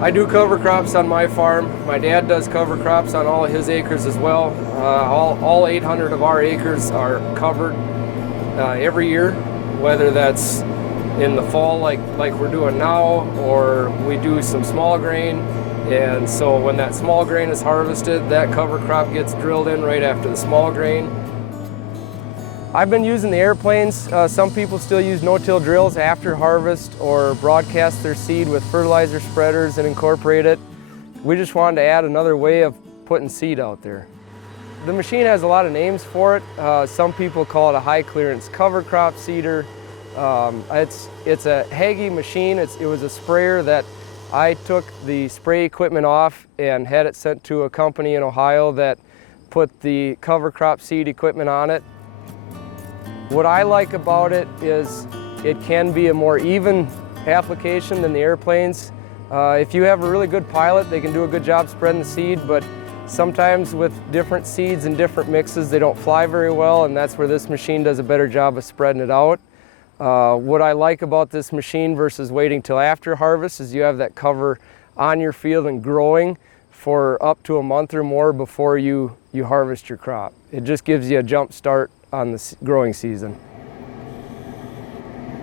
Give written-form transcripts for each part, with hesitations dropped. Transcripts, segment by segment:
I do cover crops on my farm. My dad does cover crops on all of his acres as well. All 800 of our acres are covered every year, whether that's in the fall like we're doing now, or we do some small grain. And so when that small grain is harvested, that cover crop gets drilled in right after the small grain. I've been using the airplanes. Some people still use no-till drills after harvest or broadcast their seed with fertilizer spreaders and incorporate it. We just wanted to add another way of putting seed out there. The machine has a lot of names for it. Some people call it a high clearance cover crop seeder. It's a Hagie machine. It was a sprayer that I took the spray equipment off and had it sent to a company in Ohio that put the cover crop seed equipment on it. What I like about it is it can be a more even application than the airplanes. If you have a really good pilot, they can do a good job spreading the seed, but sometimes with different seeds and different mixes, they don't fly very well, and that's where this machine does a better job of spreading it out. What I like about this machine versus waiting till after harvest is you have that cover on your field and growing for up to a month or more before you harvest your crop. It just gives you a jump start on the growing season.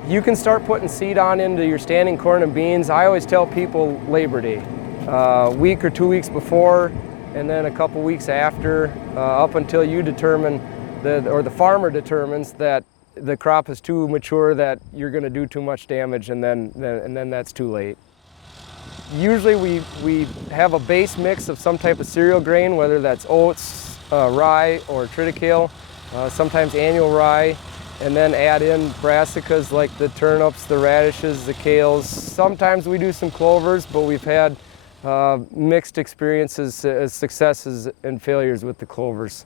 You can start putting seed on into your standing corn and beans. I always tell people Labor Day, a week or 2 weeks before, and then a couple weeks after, up until you determine, or the farmer determines that the crop is too mature, that you're going to do too much damage, and then that's too late. Usually we have a base mix of some type of cereal grain, whether that's oats, rye, or triticale, sometimes annual rye, and then add in brassicas like the turnips, the radishes, the kales. Sometimes we do some clovers, but we've had mixed experiences, successes and failures with the clovers.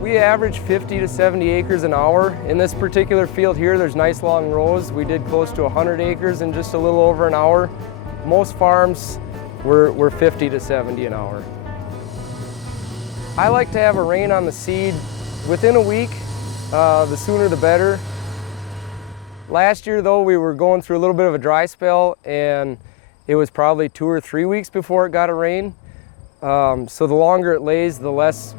We average 50 to 70 acres an hour. In this particular field here, there's nice long rows. We did close to 100 acres in just a little over an hour. Most farms, we're 50 to 70 an hour. I like to have a rain on the seed within a week. The sooner the better. Last year though, we were going through a little bit of a dry spell, and it was probably 2 or 3 weeks before it got a rain. So the longer it lays, the less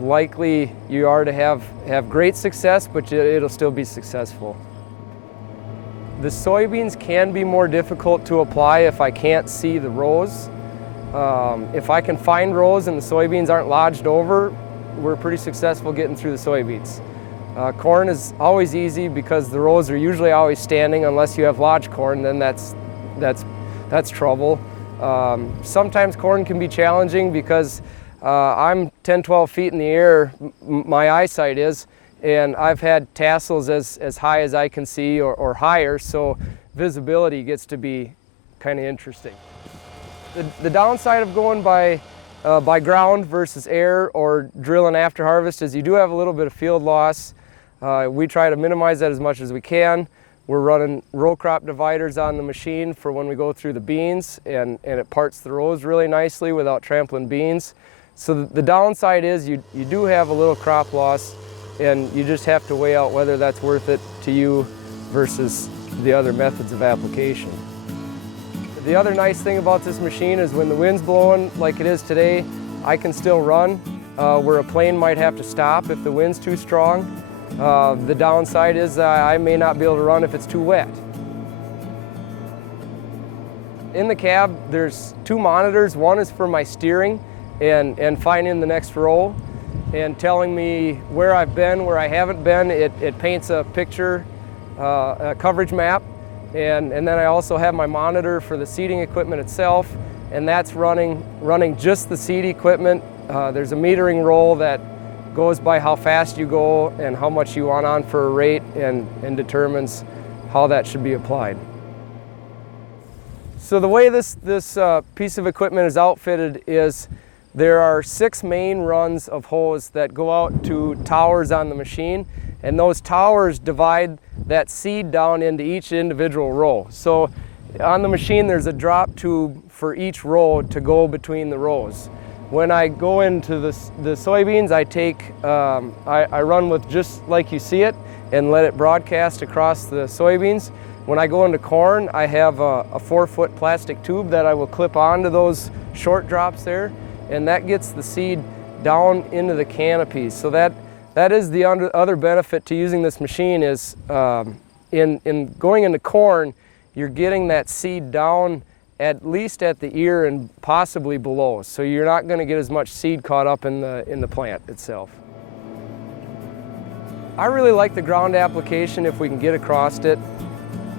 likely you are to have great success, but it'll still be successful. The soybeans can be more difficult to apply if I can't see the rows. If I can find rows and the soybeans aren't lodged over, we're pretty successful getting through the soybeans. Corn is always easy because the rows are usually always standing unless you have lodged corn, then that's trouble. Sometimes corn can be challenging because I'm 10, 12 feet in the air, my eyesight is, and I've had tassels as high as I can see or higher, so visibility gets to be kind of interesting. The downside of going by ground versus air or drilling after harvest is you do have a little bit of field loss. We try to minimize that as much as we can. We're running row crop dividers on the machine for when we go through the beans, and it parts the rows really nicely without trampling beans. So the downside is you do have a little crop loss, and you just have to weigh out whether that's worth it to you versus the other methods of application. The other nice thing about this machine is when the wind's blowing like it is today, I can still run where a plane might have to stop if the wind's too strong. The downside is I may not be able to run if it's too wet. In the cab, there's 2 monitors. One is for my steering and finding the next row and telling me where I've been, where I haven't been. It paints a picture, a coverage map. And then I also have my monitor for the seeding equipment itself, and that's running just the seed equipment. There's a metering roll that goes by how fast you go and how much you want on for a rate and determines how that should be applied. So the way this piece of equipment is outfitted is there are 6 main runs of hose that go out to towers on the machine, and those towers divide that seed down into each individual row. So on the machine there's a drop tube for each row to go between the rows. When I go into the soybeans, I run with just like you see it and let it broadcast across the soybeans. When I go into corn, I have a 4-foot plastic tube that I will clip onto those short drops there, and that gets the seed down into the canopies. So that is the other benefit to using this machine is in going into corn, you're getting that seed down at least at the ear and possibly below. So you're not going to get as much seed caught up in the plant itself. I really like the ground application if we can get across it,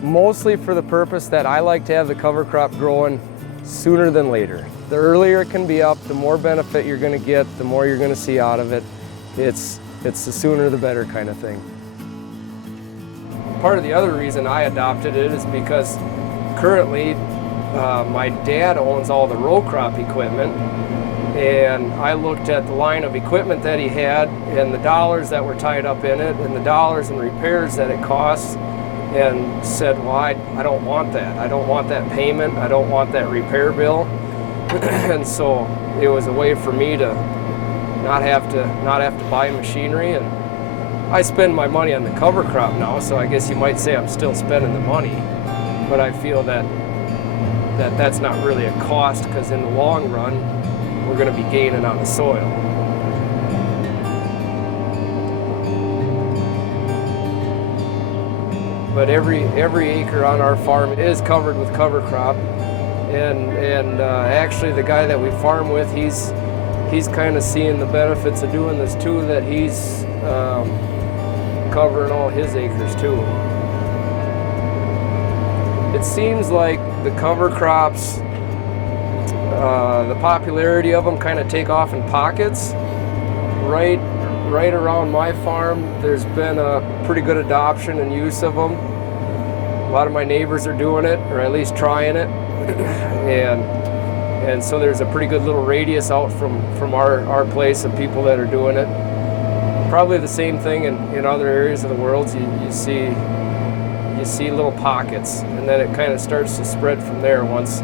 mostly for the purpose that I like to have the cover crop growing sooner than later. The earlier it can be up, the more benefit you're going to get, the more you're going to see out of it. It's the sooner the better kind of thing. Part of the other reason I adopted it is because currently my dad owns all the row crop equipment, and I looked at the line of equipment that he had and the dollars that were tied up in it and the dollars and repairs that it costs, and said, well, I don't want that. I don't want that payment. I don't want that repair bill. And so it was a way for me to not have to buy machinery. And I spend my money on the cover crop now, so I guess you might say I'm still spending the money, but I feel that's not really a cost, because in the long run we're going to be gaining on the soil. But every acre on our farm is covered with cover crop, and actually the guy that we farm with, he's kind of seeing the benefits of doing this too, that he's covering all his acres too. It seems like the cover crops, the popularity of them kind of take off in pockets. Right around my farm, there's been a pretty good adoption and use of them. A lot of my neighbors are doing it, or at least trying it, and so there's a pretty good little radius out from our place of people that are doing it. Probably the same thing in other areas of the world. You see little pockets, and then it kind of starts to spread from there once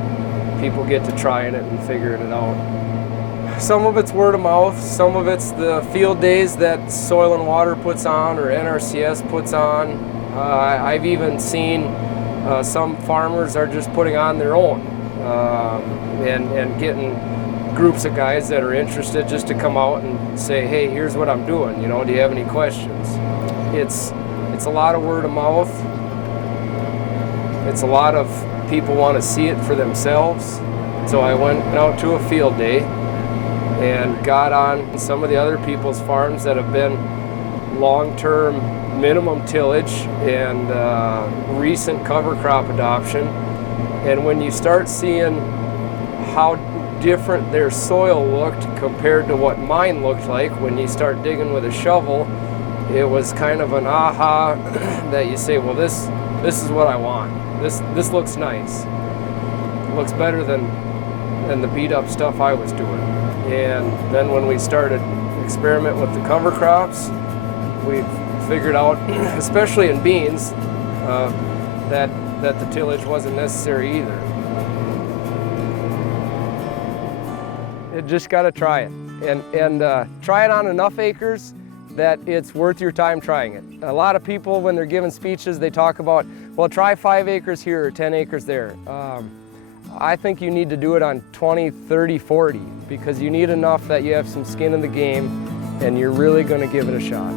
people get to trying it and figuring it out. Some of it's word of mouth, some of it's the field days that Soil and Water puts on or NRCS puts on. I've even seen some farmers are just putting on their own and getting groups of guys that are interested just to come out and say, hey, here's what I'm doing, do you have any questions? It's a lot of word of mouth. It's a lot of people want to see it for themselves. So I went out to a field day and got on some of the other people's farms that have been long-term minimum tillage and recent cover crop adoption. And when you start seeing how different their soil looked compared to what mine looked like when you start digging with a shovel, it was kind of an aha that you say, well, this is what I want. This looks nice. It looks better than the beat up stuff I was doing. And then when we started experimenting with the cover crops, we figured out, especially in beans, that the tillage wasn't necessary either. You just got to try it, and try it on enough acres that it's worth your time trying it. A lot of people, when they're giving speeches, they talk about, well, try 5 acres here or 10 acres there. I think you need to do it on 20, 30, 40, because you need enough that you have some skin in the game and you're really going to give it a shot.